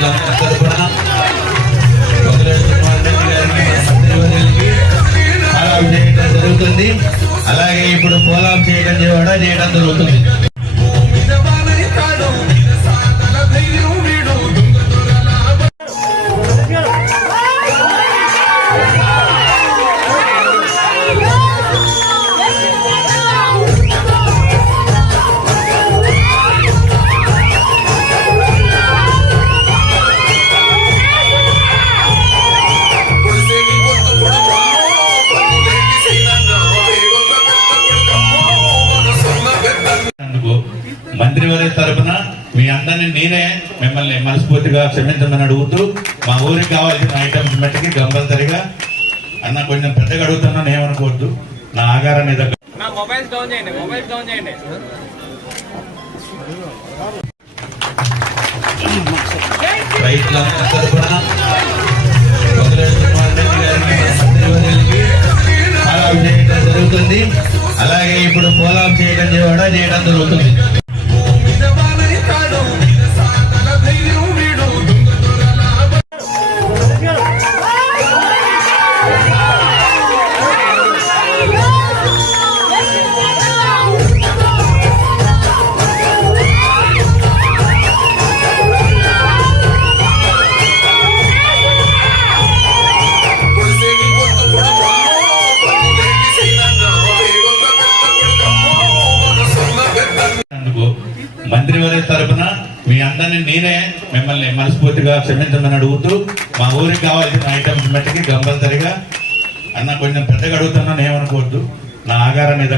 రైతుల తరపున చేయడం జరుగుతుంది. అలాగే ఇప్పుడు పోలాభిషేకం కూడా చేయడం జరుగుతుంది. మంత్రివర్గ తరఫున మీ అందరినీ నేనే మిమ్మల్ని మనస్ఫూర్తిగా క్షమించమని అడుగుతూ మా ఊరికి కావాల్సిన ఐటమ్స్ మట్టికి కంపల్సరిగా అన్న కొంచెం పెద్దగా అడుగుతున్నాను, ఏమనుకోవద్దు. నా ఆగారాన్ని రైతుల తరఫున జరుగుతుంది. అలాగే ఇప్పుడు పోలాభిషేకం కూడా చేయడం జరుగుతుంది. మంత్రివర్గ తరఫున మీ అందరినీ నేనే మిమ్మల్ని మనస్ఫూర్తిగా క్షమించమని అడుగుతూ మా ఊరికి కావాల్సిన ఐటమ్స్ మట్టికి కంపల్సరిగా అన్న కొంచెం పెద్దగా అడుగుతున్నాను, ఏమనుకోవద్దు. నా ఆగారాన్ని